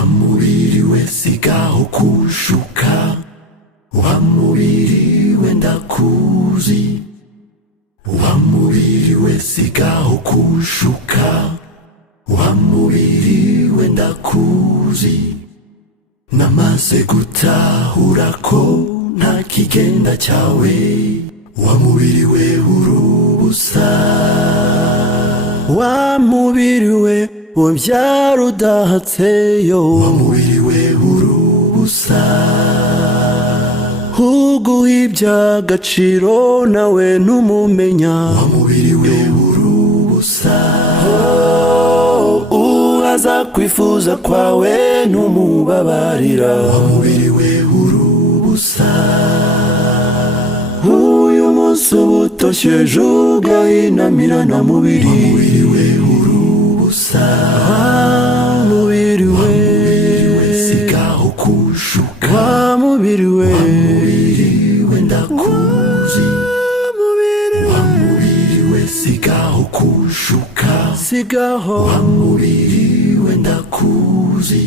wa mubiri we sigaho kushuka, wa mubiri we ndakuzi, wa mubiri we sigaho kushuka, wa mubiri we ndakuzi. Namaze gutahura ko nta kigenda cyawe, wa mubiri we urubusa, wa mubiri we umbyara udahatseyo, wa mubiri we urubusa, uguha iby'agaciro nawe ntumumenya, wa mubiri we urubusa, uhaza kwifuza kwawe ntumubabarira, wa mubiri we urubusa, uyu munsi ubutosheje ugahinamirana na mubiri, wa mubiri we urubusa, mubiri we sigaho kushuka, wa mubiri we ndakuzi, wa mubiri we sigaho kushuka, sigaho wa mubiri we ndakuzi.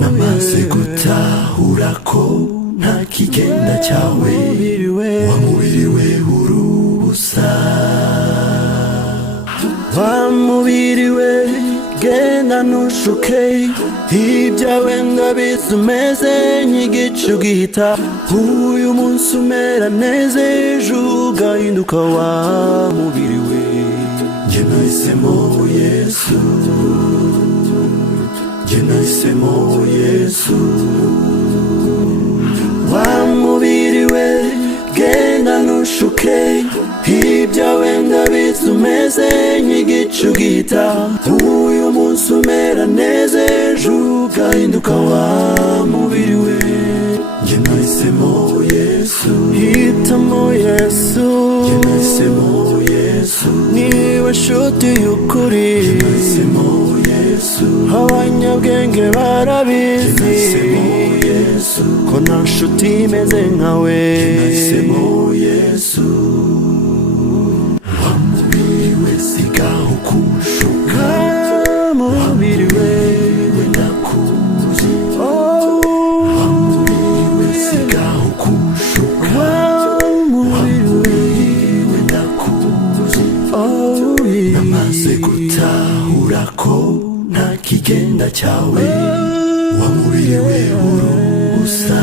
Namaze gutahura ko nta kigenda cyawe, wa mubiri we urubusa, wa mubiri we genda ntushuke, ibyawe ndabizi umeze nk'igicu gihita, uyu munsi umera neza ejo ugahinduka, wa mubiri we njye nahisemo Yesu, njye nahisemo Yesu, wa mubiri we genda ntushuke, ibyawe ndabizi umeze nk'igicu gihita, uyu munsi umera neza ejo ugahinduka, wa mubiri we njye nahisemo Yesu, hitamo Yesu, njye nahisemo Yesu, niwe nshuti y'ukuri, njye nahisemo Yesu, abanyabwenge barabizi, njye nahisemo Yesu, ko nta nshuti imeze nkawe, njye nahisemo Yesu, wa mubiri we sigaho kushuka, mubiri we ndakuzi, wa mubiri we sigaho kushuka, wa mubiri we ndakuzi. Namaze gutahura ko nta kigenda cyawe, wa mubiri we urubusa.